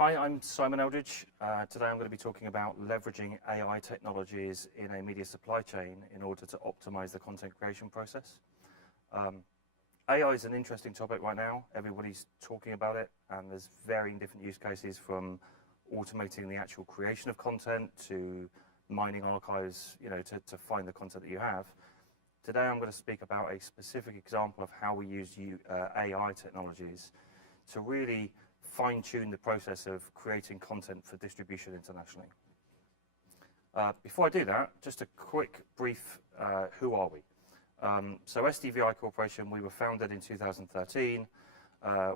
Hi, I'm Simon Eldridge. Today I'm going to be talking about leveraging AI technologies in a media supply chain in order to optimize the content creation process. AI is an interesting topic right now. Everybody's talking about it, and there's varying different use cases from automating the actual creation of content to mining archives, to find the content that you have. Today I'm going to speak about a specific example of how we use AI technologies to really fine-tune the process of creating content for distribution internationally. Before I do that, just a quick brief, who are we? So SDVI Corporation, we were founded in 2013.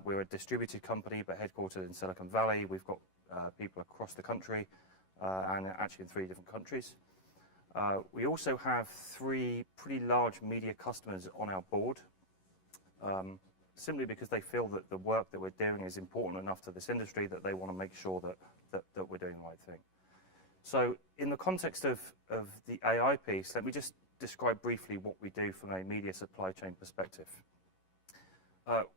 We're a distributed company, but headquartered in Silicon Valley. We've got people across the country, and actually in 3 different countries. We also have 3 pretty large media customers on our board, simply because they feel that the work that we're doing is important enough to this industry that they want to make sure that we're doing the right thing. So in the context of the AI piece, let me just describe briefly what we do from a media supply chain perspective.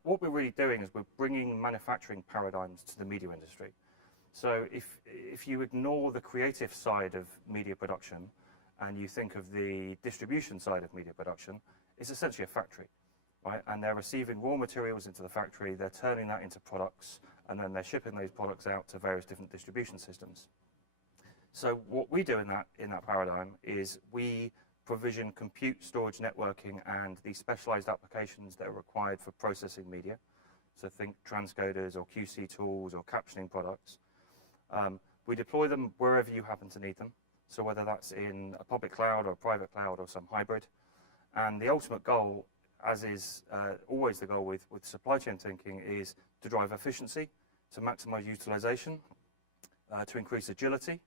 What we're really doing is we're bringing manufacturing paradigms to the media industry. So if you ignore the creative side of media production and you think of the distribution side of media production, it's essentially a factory. Right? And they're receiving raw materials into the factory, they're turning that into products, and then they're shipping those products out to various different distribution systems. So what we do in that paradigm is we provision compute, storage, networking, and the specialized applications that are required for processing media. So think transcoders or QC tools or captioning products. We deploy them wherever you happen to need them. So whether that's in a public cloud or a private cloud or some hybrid. And the ultimate goal, as is always the goal with supply chain thinking, is to drive efficiency, to maximize utilization, to increase agility,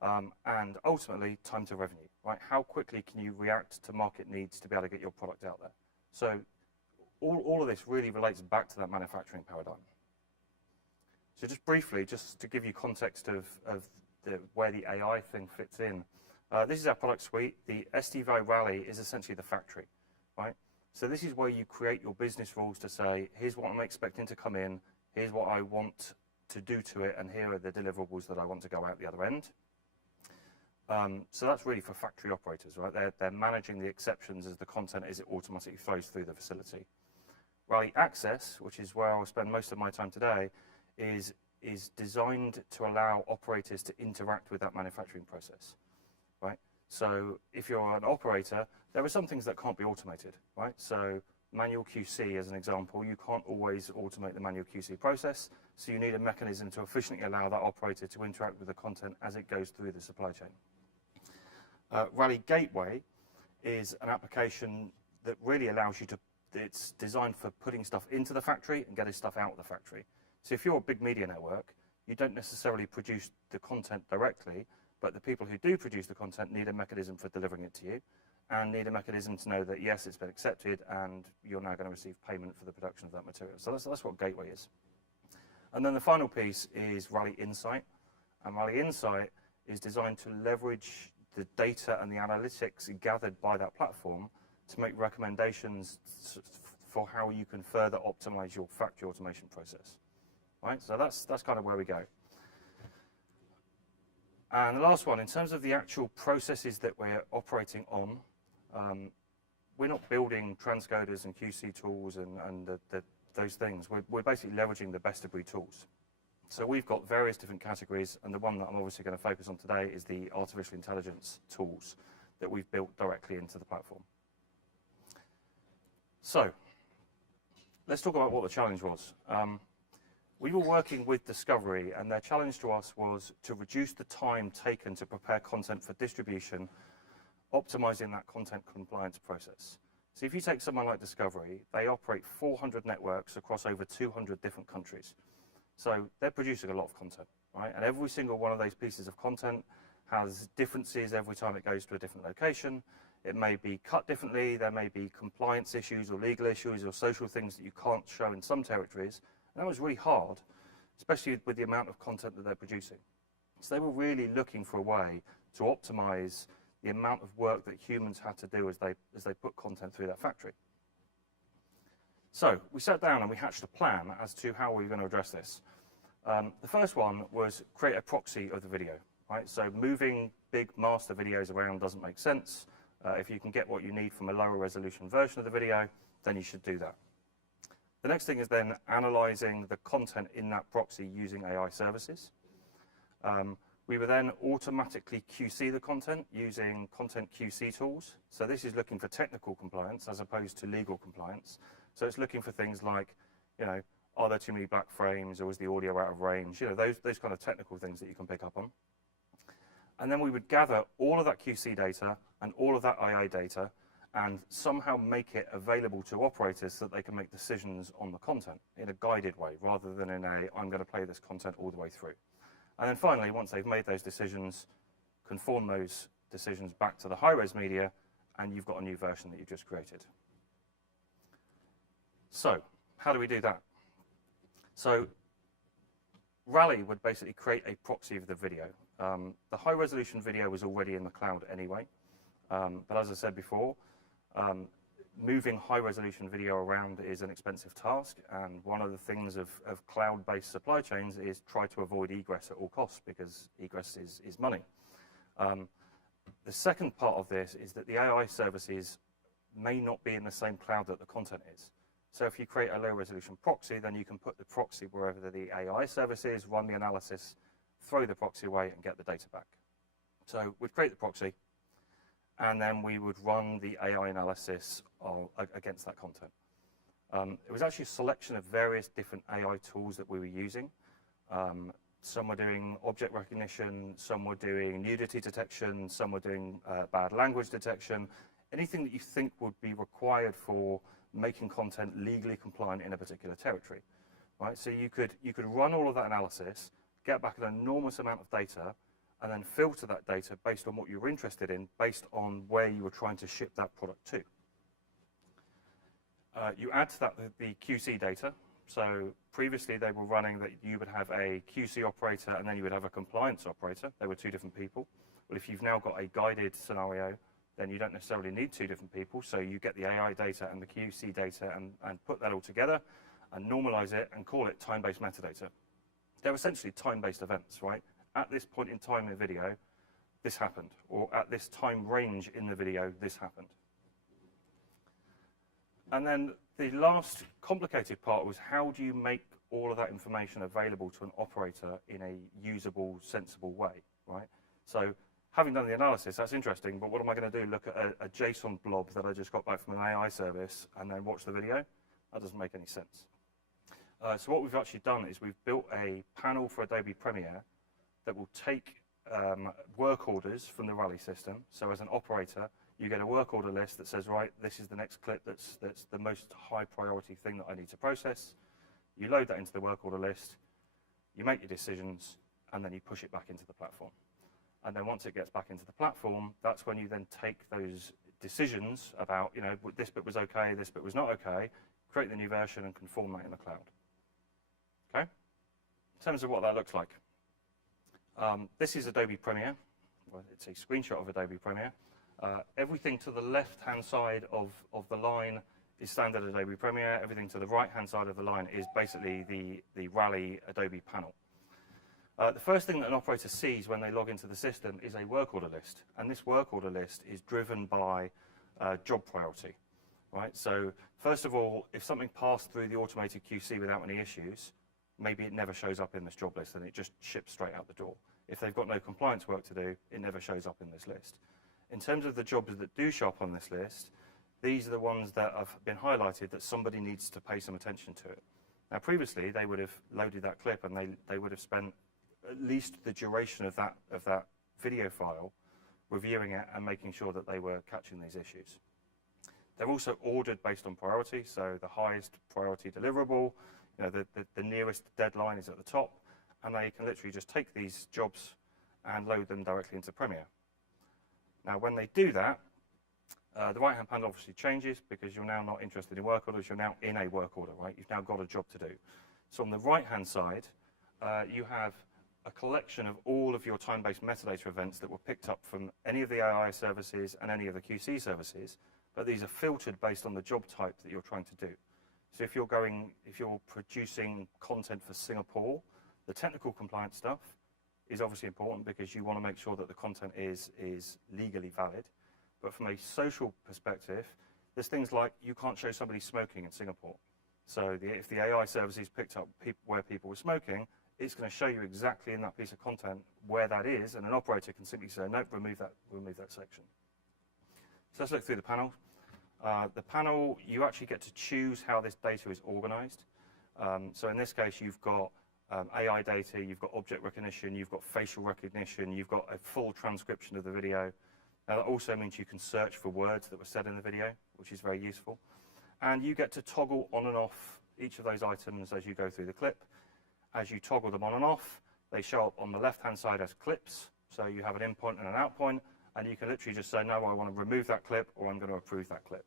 and ultimately time to revenue. Right? How quickly can you react to market needs to be able to get your product out there? So all of this really relates back to that manufacturing paradigm. So just briefly, just to give you context of where the AI thing fits in, this is our product suite. The SDVI Rally is essentially the factory. Right? So this is where you create your business rules to say, here's what I'm expecting to come in, here's what I want to do to it, and here are the deliverables that I want to go out the other end. So that's really for factory operators, right? They're managing the exceptions as the content as it automatically flows through the facility. Rally Access, which is where I'll spend most of my time today, is designed to allow operators to interact with that manufacturing process, right? So if you're an operator, there are some things that can't be automated, right? So manual QC, as an example, you can't always automate the manual QC process, so you need a mechanism to efficiently allow that operator to interact with the content as it goes through the supply chain. Rally Gateway is an application that really allows you to, it's designed for putting stuff into the factory and getting stuff out of the factory. So if you're a big media network, you don't necessarily produce the content directly, but the people who do produce the content need a mechanism for delivering it to you, and need a mechanism to know that, yes, it's been accepted, and you're now going to receive payment for the production of that material. So that's what Gateway is. And then the final piece is Rally Insight. And Rally Insight is designed to leverage the data and the analytics gathered by that platform to make recommendations for how you can further optimize your factory automation process. Right? So that's kind of where we go. And the last one, in terms of the actual processes that we're operating on, we're not building transcoders and QC tools and those things. We're basically leveraging the best of breed tools. So we've got various different categories, and the one that I'm obviously going to focus on today is the artificial intelligence tools that we've built directly into the platform. So let's talk about what the challenge was. We were working with Discovery, and their challenge to us was to reduce the time taken to prepare content for distribution, optimizing that content compliance process. So if you take someone like Discovery, they operate 400 networks across over 200 different countries. So they're producing a lot of content, right? And every single one of those pieces of content has differences every time it goes to a different location. It may be cut differently, there may be compliance issues or legal issues or social things that you can't show in some territories. And that was really hard, especially with the amount of content that they're producing. So they were really looking for a way to optimize the amount of work that humans had to do as they put content through that factory. So we sat down and we hatched a plan as to how we were going to address this. The first one was create a proxy of the video, right? So moving big master videos around doesn't make sense. If you can get what you need from a lower resolution version of the video, then you should do that. The next thing is then analyzing the content in that proxy using AI services. We will then automatically QC the content using content QC tools. So this is looking for technical compliance as opposed to legal compliance. So it's looking for things like, are there too many black frames, or is the audio out of range? Those kind of technical things that you can pick up on. And then we would gather all of that QC data and all of that AI data and somehow make it available to operators so that they can make decisions on the content in a guided way, rather than in a, I'm going to play this content all the way through. And then finally, once they've made those decisions, conform those decisions back to the high-res media, and you've got a new version that you've just created. So how do we do that? So Rally would basically create a proxy of the video. The high-resolution video was already in the cloud anyway, but as I said before, moving high-resolution video around is an expensive task, and one of the things of cloud-based supply chains is try to avoid egress at all costs, because egress is money. The second part of this is that the AI services may not be in the same cloud that the content is. So if you create a low-resolution proxy, then you can put the proxy wherever the AI service is, run the analysis, throw the proxy away, and get the data back. So we'd create the proxy, and then we would run the AI analysis against that content. It was actually a selection of various different AI tools that we were using. Some were doing object recognition, some were doing nudity detection, some were doing bad language detection, anything that you think would be required for making content legally compliant in a particular territory. Right? So you could run all of that analysis, get back an enormous amount of data, and then filter that data based on what you were interested in, based on where you were trying to ship that product to. You add to that the QC data. So previously they were running that you would have a QC operator and then you would have a compliance operator. They were two different people. But if you've now got a guided scenario, then you don't necessarily need two different people. So you get the AI data and the QC data and put that all together and normalize it and call it time-based metadata. They're essentially time-based events, right? At this point in time in the video, this happened. Or at this time range in the video, this happened. And then the last complicated part was, how do you make all of that information available to an operator in a usable, sensible way, right? So having done the analysis, that's interesting, but what am I going to do? Look at a JSON blob that I just got back from an AI service and then watch the video? That doesn't make any sense. So what we've actually done is we've built a panel for Adobe Premiere that will take work orders from the Rally system. So as an operator, you get a work order list that says, right, this is the next clip that's the most high priority thing that I need to process. You load that into the work order list, you make your decisions, and then you push it back into the platform. And then once it gets back into the platform, that's when you then take those decisions about, this bit was okay, this bit was not okay, create the new version and conform that in the cloud. Okay? In terms of what that looks like. This is Adobe Premiere. Well, it's a screenshot of Adobe Premiere. Everything to the left-hand side of the line is standard Adobe Premiere. Everything to the right-hand side of the line is basically the Rally Adobe panel. The first thing that an operator sees when they log into the system is a work order list. And this work order list is driven by job priority. Right? So first of all, if something passed through the automated QC without any issues, maybe it never shows up in this job list and it just ships straight out the door. If they've got no compliance work to do, it never shows up in this list. In terms of the jobs that do show up on this list, these are the ones that have been highlighted that somebody needs to pay some attention to it. Now previously, they would have loaded that clip and they would have spent at least the duration of that video file reviewing it and making sure that they were catching these issues. They're also ordered based on priority, so the highest priority deliverable, the nearest deadline is at the top, and they can literally just take these jobs and load them directly into Premiere. Now, when they do that, the right-hand panel obviously changes because you're now not interested in work orders, you're now in a work order, right? You've now got a job to do. So on the right-hand side, you have a collection of all of your time-based metadata events that were picked up from any of the AI services and any of the QC services, but these are filtered based on the job type that you're trying to do. So if you're producing content for Singapore, The technical compliance stuff is obviously important because you want to make sure that the content is legally valid. But from a social perspective, there's things like you can't show somebody smoking in Singapore. So if the AI services picked up where people were smoking, it's going to show you exactly in that piece of content where that is, and an operator can simply say, nope, remove that section. So let's look through the panel. The panel, you actually get to choose how this data is organized. So in this case, you've got AI data, you've got object recognition, you've got facial recognition, you've got a full transcription of the video. Now, that also means you can search for words that were said in the video, which is very useful. And you get to toggle on and off each of those items as you go through the clip. As you toggle them on and off, they show up on the left-hand side as clips. So you have an in point and an out point, and you can literally just say, no, I want to remove that clip, or I'm going to approve that clip.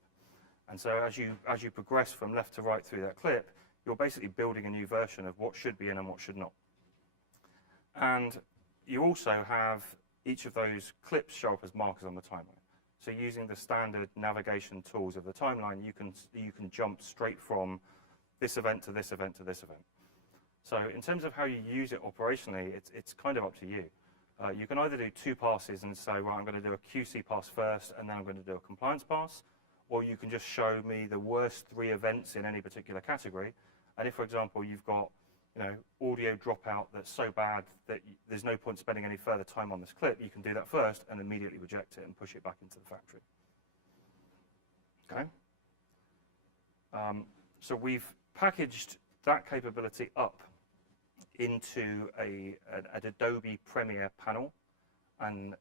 And so as you progress from left to right through that clip, you're basically building a new version of what should be in and what should not. And you also have each of those clips show up as markers on the timeline. So using the standard navigation tools of the timeline, you can jump straight from this event to this event to this event. So in terms of how you use it operationally, it's kind of up to you. You can either do 2 passes and say, well, I'm going to do a QC pass first, and then I'm going to do a compliance pass, or you can just show me the worst 3 events in any particular category. And if, for example, you've got audio dropout that's so bad that there's no point spending any further time on this clip, you can do that first and immediately reject it and push it back into the factory. Okay. So we've packaged that capability up into an Adobe Premiere panel, and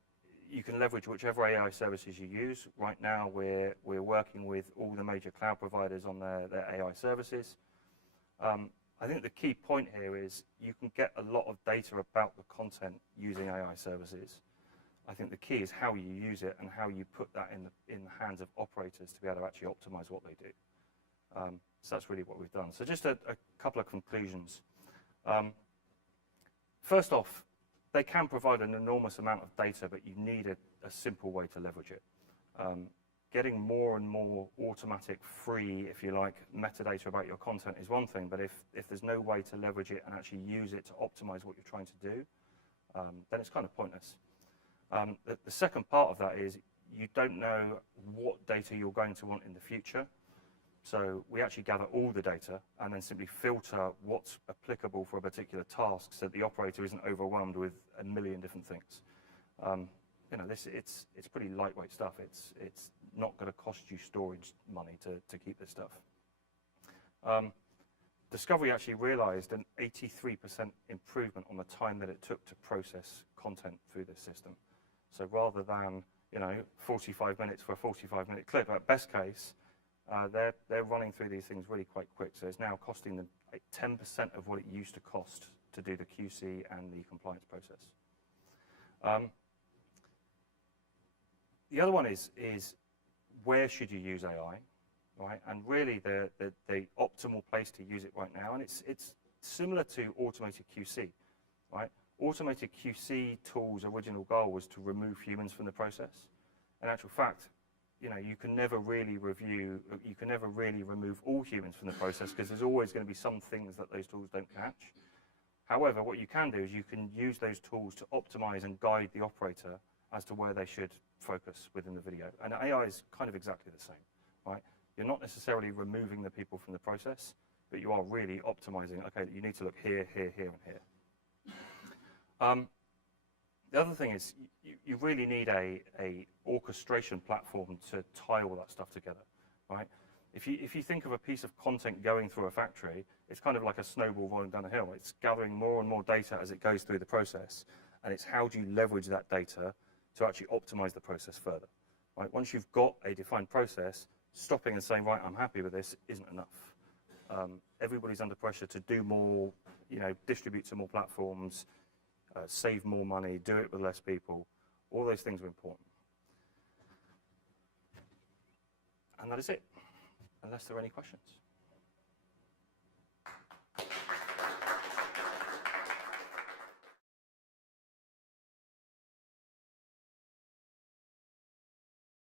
you can leverage whichever AI services you use. Right now, we're working with all the major cloud providers on their AI services. I think the key point here is you can get a lot of data about the content using AI services. I think the key is how you use it and how you put that in the hands of operators to be able to actually optimize what they do. So that's really what we've done. So just a couple of conclusions. First off, they can provide an enormous amount of data, but you need a simple way to leverage it. Getting more and more automatic, free, if you like, metadata about your content is one thing, but if there's no way to leverage it and actually use it to optimize what you're trying to do, then it's kind of pointless. The second part of that is you don't know what data you're going to want in the future. So we actually gather all the data and then simply filter what's applicable for a particular task so that the operator isn't overwhelmed with a million different things. It's pretty lightweight stuff. It's not going to cost you storage money to keep this stuff. Discovery actually realized an 83% improvement on the time that it took to process content through this system. So rather than 45 minutes for a 45-minute clip, at best case, they're running through these things really quite quick. So it's now costing them 10% of what it used to cost to do the QC and the compliance process. The other one is where should you use AI, right? And really the optimal place to use it right now, and it's similar to automated QC, right? Automated QC tools' original goal was to remove humans from the process. In actual fact, you can never really remove all humans from the process because there's always going to be some things that those tools don't catch. However, what you can do is you can use those tools to optimize and guide the operator as to where they should focus within the video. And AI is kind of exactly the same, right? You're not necessarily removing the people from the process, but you are really optimizing, okay, you need to look here, here, here, and here. The other thing is you really need a orchestration platform to tie all that stuff together, right? If you think of a piece of content going through a factory, it's kind of like a snowball rolling down a hill. It's gathering more and more data as it goes through the process, and it's how do you leverage that data to actually optimize the process further, right? Once you've got a defined process, stopping and saying, right, I'm happy with this isn't enough. Everybody's under pressure to do more, distribute to more platforms, save more money, do it with less people. All those things are important. And that is it, unless there are any questions.